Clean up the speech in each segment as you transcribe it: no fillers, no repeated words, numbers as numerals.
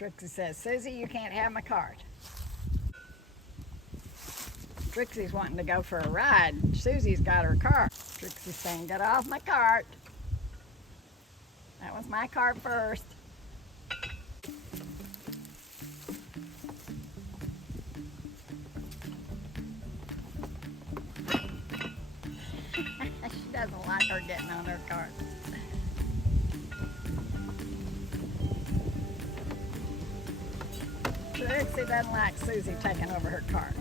Trixie says, Susie, you can't have my cart. Trixie's wanting to go for a ride. Susie's got her cart. Trixie's saying, get off my cart. That was my cart first. She doesn't like her getting on her cart. Trixie doesn't like Susie taking over her cart.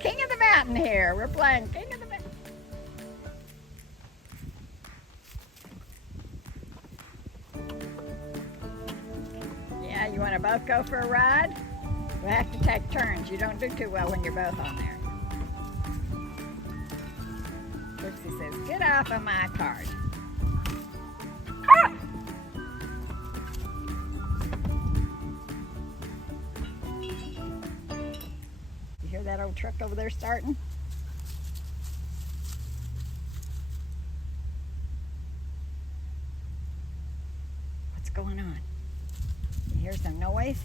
King of the Mountain here. We're playing King of the Mountain. Yeah, you want to both go for a ride? We have to take turns. You don't do too well when you're both on there. Trixie says, get off of my cart. Ah! You hear that old truck over there starting? What's going on? You hear some noise?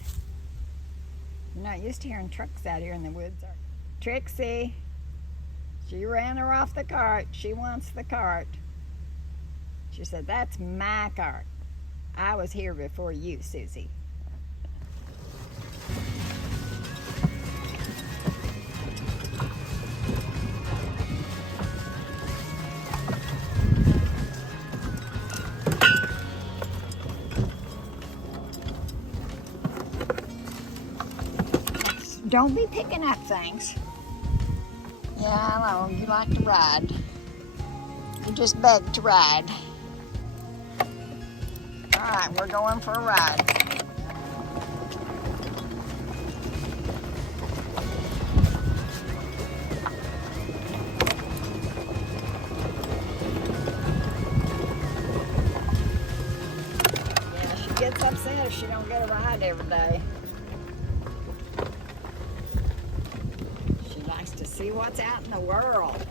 You're not used to hearing trucks out here in the woods, are you? Trixie, she ran her off the cart. She wants the cart. She said, that's my cart. I was here before you, Susie. Don't be picking up things. Yeah, I know, you like to ride. You just beg to ride. All right, we're going for a ride. Yeah, she gets upset if she don't get a ride every day. She likes to see what's out in the world.